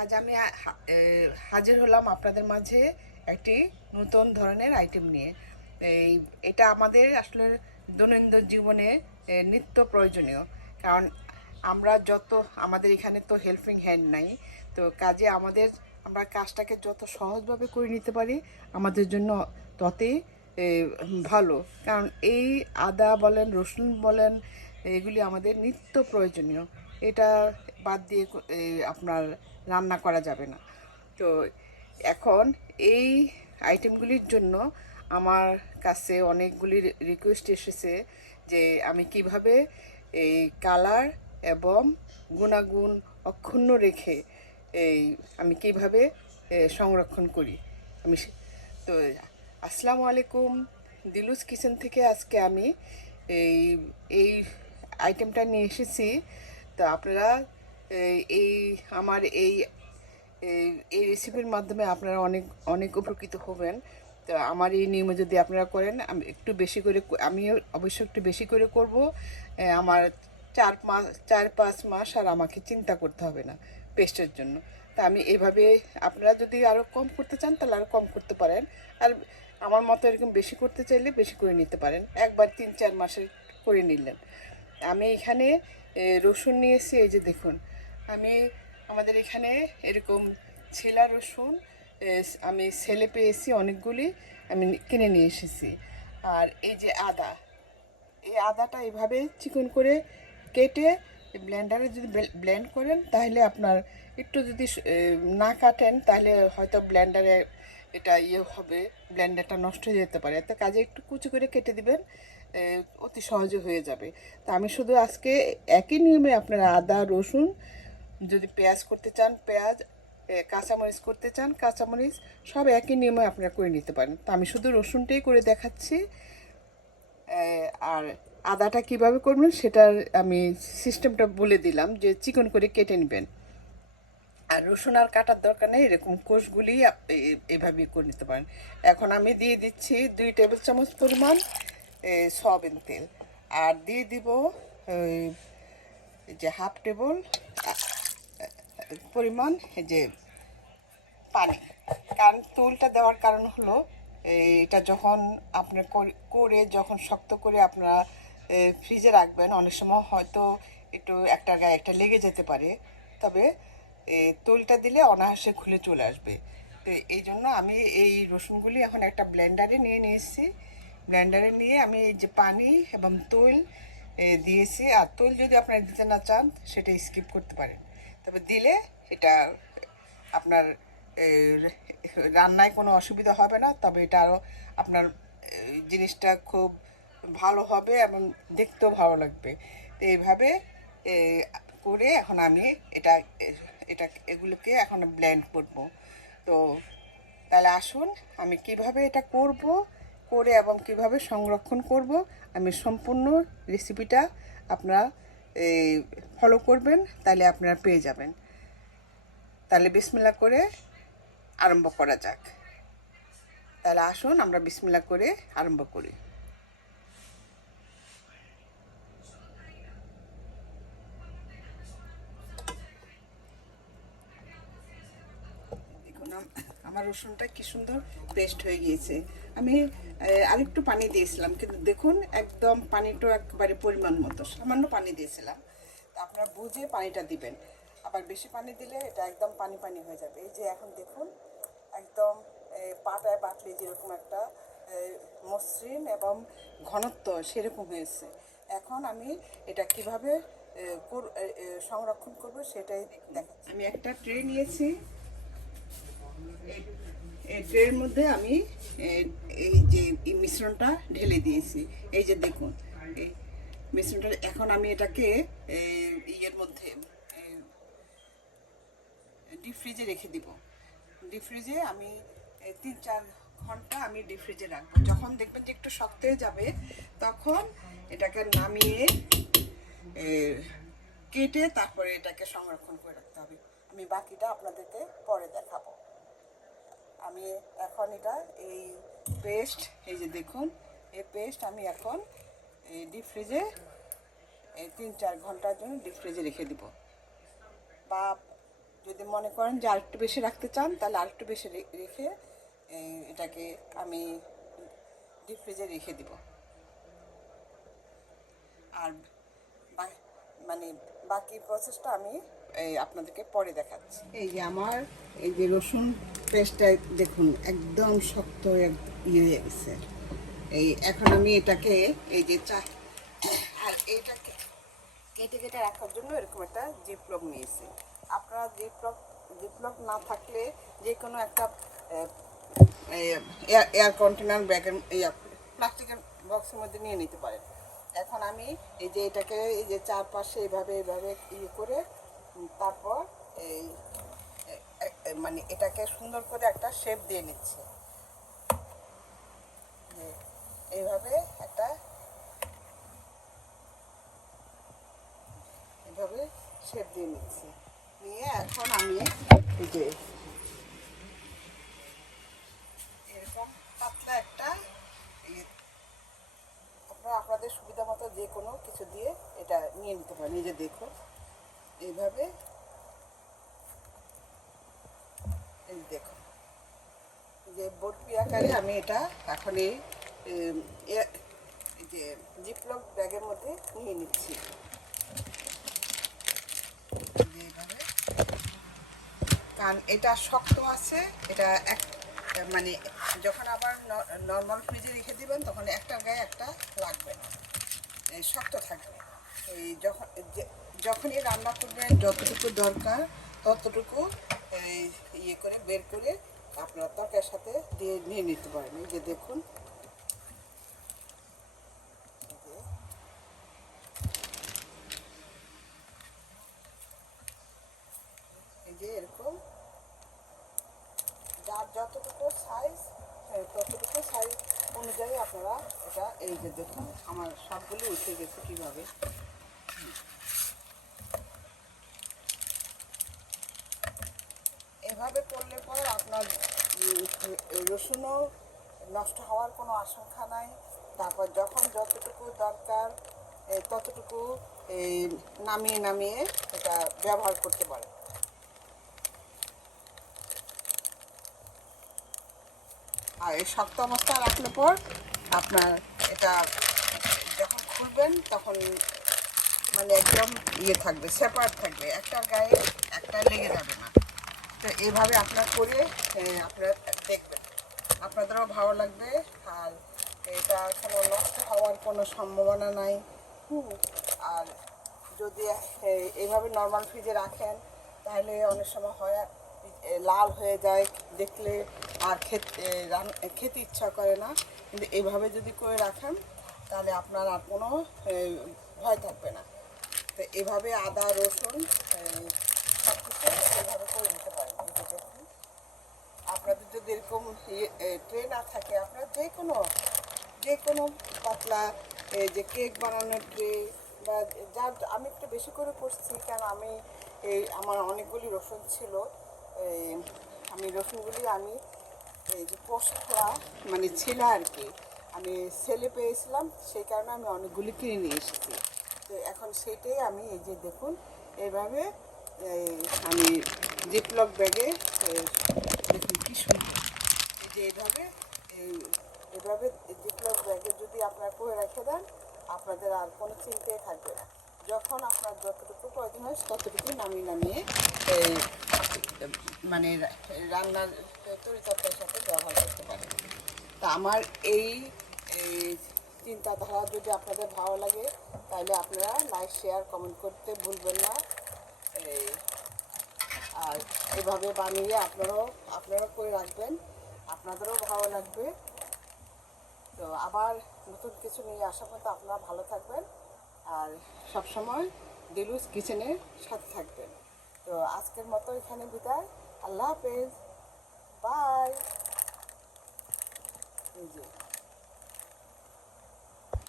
আজ আমি হাজির হলাম আপনাদের মাঝে একটি নতুন ধরনের আইটেম নিয়ে। এই, এটা আমাদের আসলে দৈনন্দিন জীবনে নিত্য প্রয়োজনীয়। কারণ আমরা যত, আমাদের এখানে তো হেল্পিং হ্যান্ড নাই। তো কাজে আমাদের, আমরা কাজটাকে যত সহজভাবে করে নিতে পারি, আমাদের জন্য ততই ভালো। কারণ এই আদা বলেন, রসুন বলেন, এগুলি আমাদের নিত্য প্রয়োজনীয়। এটা বাদ দিয়ে আপনার রান্না করা যাবে না। তো এখন এই আইটেমগুলির জন্য আমার কাছে অনেকগুলি রিকোয়েস্ট এসেছে যে আমি কীভাবে এই কালার এবং গুণাগুণ অক্ষুণ্ণ রেখে এই আমি কীভাবে সংরক্ষণ করি। আমি তো আসসালামু আলাইকুম। দিলুস কিচেন থেকে আজকে আমি এই এই আইটেমটা নিয়ে এসেছি। তো আপনারা এই আমার এই এই- রেসিপির মাধ্যমে আপনারা অনেক অনেক উপকৃত হবেন। তো আমার এই নিয়মে যদি আপনারা করেন, আমি একটু বেশি করে আমি অবশ্য একটু বেশি করে করব। আমার চার মাস চার পাঁচ মাস আর আমাকে চিন্তা করতে হবে না পেস্টের জন্য। তা আমি এইভাবে আপনারা যদি আরও কম করতে চান, তাহলে আরও কম করতে পারেন। আর আমার মতো এরকম বেশি করতে চাইলে বেশি করে নিতে পারেন। একবার তিন, চার মাসের করে নিলেন। আমি এখানে রসুন নিয়েছি এই যে দেখুন। আমি আমাদের এখানে এরকম ছেলা রসুন আমি সেলে পেয়েছি অনেকগুলি, আমি কিনে নিয়ে এসেছি। আর এই যে আদা, এই আদাটা এভাবে চিকন করে কেটে ব্লেন্ডারে যদি ব্লেন্ড করেন, তাহলে আপনার একটু যদি না কাটেন, তাহলে হয়তো ব্লেন্ডারে এটা ইয়ে হবে, ব্লেন্ডারটা নষ্ট হয়ে যেতে পারে। তো কাজে একটু কুচি করে কেটে দিবেন। অতি সহজে হয়ে যাবে। তা আমি শুধু আজকে একই নিয়মে আপনারা আদা, রসুন, যদি পেঁয়াজ করতে চান, পেঁয়াজ কাঁচামরিচ করতে চান, কাঁচামরিচ সব একই নিয়মে আপনারা করে নিতে পারেন। তো আমি শুধু রসুনটাই করে দেখাচ্ছি। আর আদাটা কীভাবে করবেন সেটার আমি সিস্টেমটা বলে দিলাম যে চিকন করে কেটে নেবেন। আর রসুন আর কাটার দরকার নেই, এরকম কোষগুলি এভাবেই করে নিতে পারেন। এখন আমি দিয়ে দিচ্ছি দুই টেবিল চামচ পরিমাণ সয়াবিন তেল। আর দিয়ে দিব যে হাফ টেবল পরিমাণ যে পানি। কারণ তোলটা দেওয়ার কারণ হলো এটা যখন আপনি করে- যখন শক্ত করে আপনারা ফ্রিজে রাখবেন, অনেক সময় হয়তো একটু একটা গায়ে একটা লেগে যেতে পারে। তবে তোলটা দিলে অনায়াসে খুলে চলে আসবে। তো এই জন্য আমি এই রসুনগুলি এখন একটা ব্লেন্ডারে নিয়ে নিয়েছি। ব্লেন্ডারে নিয়ে আমি এই যে পানি এবং তৈল দিয়েছি। আর তৈল যদি আপনারা দিতে না চান, সেটা স্কিপ করতে পারেন। তবে দিলে এটা আপনার রান্নায় কোনো অসুবিধা হবে না। তবে এটা আরও আপনার জিনিসটা খুব ভালো হবে এবং দেখতেও ভালো লাগবে। তো এইভাবে করে এখন আমি এটা এটা, এগুলোকে এখন ব্লেন্ড করব। তো তাহলে আসুন, আমি কীভাবে এটা করব করে এবং কীভাবে সংরক্ষণ করব, আমি সম্পূর্ণ রেসিপিটা আপনারা ফলো করবেন, তাহলে আপনারা পেয়ে যাবেন। তাহলে বিসমিল্লা করে আরম্ভ করা যাক। তাহলে আসুন আমরা বিসমিল্লা করে আরম্ভ করি দেখুন আম- আমার রসুনটা কি সুন্দর পেস্ট হয়ে গিয়েছে। আমি আরেকটু পানি দিয়েছিলাম, কিন্তু দেখুন, একদম পানিটা একবারে পরিমাণ মতো, সামান্য পানি দিয়েছিলাম। আপনারা বুঝে পানিটা দিবেন। আবার বেশি পানি দিলে এটা একদম পানি পানি হয়ে যাবে। এই যে এখন দেখুন, একদম পাটায় বাটলে যেরকম একটা মসৃণ এবং ঘনত্ব সেরকম হয়েছে। এখন আমি এটা কীভাবে সংরক্ষণ করব সেটাই দেখাচ্ছি। আমি একটা ট্রে নিয়েছি। এই- ট্রের মধ্যে আমি এই যে মিশ্রণটা ঢেলে দিয়েছি। এই যে দেখুন, এই মিশ্রণটা, এখন আমি এটাকে ইয়ের মধ্যে ডিপ ফ্রিজে রেখে দিব। ডিপ ফ্রিজে আমি তিন চার ঘণ্টা আমি ডিপ ফ্রিজে রাখব। যখন দেখবেন যে একটু শক্ত হয়ে যাবে, তখন এটাকে নামিয়ে কেটে তারপরে এটাকে সংরক্ষণ করে রাখতে হবে। আমি বাকিটা আপনাদেরকে পরে দেখাবো। আমি এখন এটা এই পেস্ট এই যে দেখুন, এই পেস্ট আমি এখন এই ডিপ ফ্রিজে এই তিন চার ঘণ্টার জন্য ডিপ ফ্রিজে রেখে দিব। বা যদি মনে করেন যে আরেকটু বেশি রাখতে চান, তাহলে আরেকটু বেশি রেখে এটাকে আমি ডিপ ফ্রিজে রেখে দিব। আর মানে বাকি প্রসেসটা আমি আপনাদেরকে পরে দেখাচ্ছি। এই যে আমার, এই যে রসুন পেস্টটা দেখুন, একদম শক্ত এক- ইয়ে হয়ে গেছে। এই এখন আমি এটাকে, এই যে চা, আর এইটাকে কেটে কেটে রাখার জন্য এরকম একটা জিপলক নিয়েছি। আপনারা জিপলক জিপলক না থাকলে যে কোনো একটা এয়ার কন্টেনার ব্যাগের প্লাস্টিকের বক্সের মধ্যে নিয়ে নিতে পারেন। এখন আমি এই যে এটাকে, এই যে চারপাশে এইভাবে এইভাবে ইয়ে করে উম, তারপর এই এ- মানে এটাকে সুন্দর করে একটা শেপ দিয়ে নিচ্ছি। এইভাবে একটা এভাবে শেপ দিয়ে নিচ্ছি। নিয়ে এখন আমি যে এরকম পাতলা একটা আপনারা আপনাদের সুবিধা মতো যে কোনো কিছু দিয়ে এটা নিয়ে নিতে পারেন। এই যে দেখুন, এইভাবে এই দেখুন যে বটপি আকারে আমি এটা এখন এই যে জিপলক ব্যাগের মধ্যে নিয়ে নিচ্ছি। কারণ এটা শক্ত আছে, এটা এক মানে যখন আবার নর্মাল ফ্রিজে রেখে দিবেন, তখন একটার গায়ে একটা লাগবে না। শক্ত থাকবে। এই যখন যখনই রান্না করবেন, যতটুকু দরকার, ততটুকু ইয়ে করে বের করে আপনার তরকারির সাথে দিয়ে নিয়ে নিতে পারেন। এই যে দেখুন। এই যে এরকম। যার যতটুকু সাইজ ততটুকু সাইজ অনুযায়ী আপনারা এটা এই যে দেখুন, আমার সবগুলো উঠে গেছে কীভাবে। এভাবে করলে পর আপনার রসুনও নষ্ট হওয়ার কোনো আশঙ্কা নাই। তারপর যখন যতটুকু দরকার ততটুকু এই নামিয়ে নামিয়ে এটা ব্যবহার করতে পারে আর এই শক্ত অবস্থায় রাখলে পর আপনার এটা যখন খুলবেন তখন মানে একদম ইয়ে থাকবে, সেপারেট থাকবে। একটা গায়ে একটা লেগে যাবে না। তো এইভাবে আপনার করে আপনারা দেখবেন। আপনাদেরও ভালো লাগবে। আর এটা কোনো নষ্ট হওয়ার কোনো সম্ভাবনা নাই। হুম। আর যদি এইভাবে নর্মাল ফ্রিজে রাখেন, তাহলে অনেক সময় হয় লাল হয়ে যায় দেখলে আর খেতে খেতে ইচ্ছা করে না। কিন্তু এইভাবে যদি করে রাখেন, তাহলে আপনার আর কোনো ভয় থাকবে না। তো এভাবে আদা, রসুন সব কিছু এইভাবে করে নিতে পারেন এই যে দেখুন আপনাদের যদি এরকম ট্রে না থাকে, আপনারা যে কোনো যে কোনো পাতলা যে কেক বানানোর ট্রে বা যার, আমি একটু বেশি করে করছি কারণ আমি এই আমার অনেকগুলি রসুন ছিল আমি রসুনগুলি আমি এই যে পোষা মানে ছিল আর কি, আমি সেলে পেয়েছিলাম, সেই কারণে আমি অনেকগুলি কিনে নিয়ে এসেছি। তো এখন সেটাই আমি এই যে দেখুন এইভাবে এই আমি জিপলক ব্যাগে দেখুন কি সুন্দর। এই যে এইভাবে এই এভাবে জিপলক ব্যাগে যদি আপনারা করে রেখে দেন, আপনাদের আর কোনো চিন্তাই থাকবে না। যখন আপনার যতটুকু প্রয়োজন হয় ততটুকু নামিয়ে নামিয়ে মানে রান্নার তরিতরকারির সাথে ব্যবহার করতে পারেন। তা আমার এই চিন্তাধারা যদি আপনাদের ভালো লাগে, তাহলে আপনারা লাইক, শেয়ার, কমেন্ট করতে ভুলবেন না। এই আর এভাবে বানিয়ে আপনারাও আপনারাও করে রাখবেন। আপনাদেরও ভালো লাগবে। তো আবার নতুন কিছু নিয়ে আসা পর্যন্ত আপনারা ভালো থাকবেন। আর সবসময় ডিলুস কিচেনের সাথে থাকবেন। তো আজকের মতো এখানে বিদায়। আল্লাহ হাফেজ। বাই। এই যে।